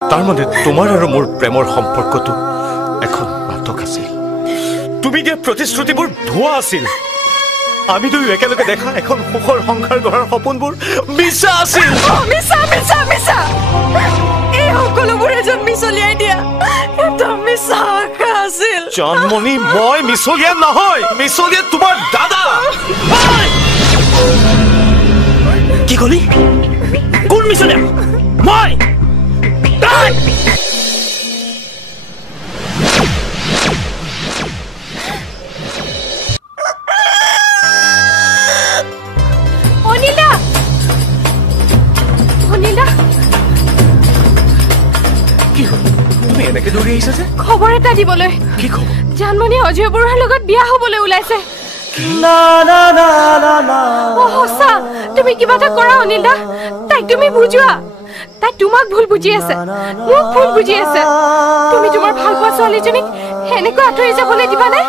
তাৰ মানে তোমাৰ আৰু মোৰ প্ৰেমৰ সম্পৰ্কটো এখন নাটক আছিল। তুমি দিয়া প্ৰতিশ্ৰুতিবোৰ ভুৱা আছিল। আমি দুয়ো একেলগে দেখা এখন সুখৰ সংসাৰ গঢ়াৰ সপোনবোৰ মিছা আছিল। মিছা মিছা মিছা এই সকলোবোৰ এজন মিছলিয়াই দিয়া এটা মিছা আশা আছিল। জন্মনি মই মিছলীয়া নহয়, মিছলীয়া তোমাৰ দাদা। কি কলি? কোন মিছলীয়া? মই অনিলা অনিলা কি হ'ল? তুমি এনেকে দৌৰি আহিছা যে? খবৰ এটা দিবলৈ। কি খবৰ? জানমণি অজয় বৰুৱাৰ লগত বিয়া হবলৈ ওলাইছে। সঁচা, তুমি কিবা এটা কৰা অনিলা। তাইক তুমি বুজোৱা। তাই তোমাক ভুল বুজি আছে, মোক ভুল বুজি আছে। তুমি তোমাৰ ভাল পোৱা ছোৱালীজনীক সেনেকৈ আঁতৰি যাবলৈ দিবানে?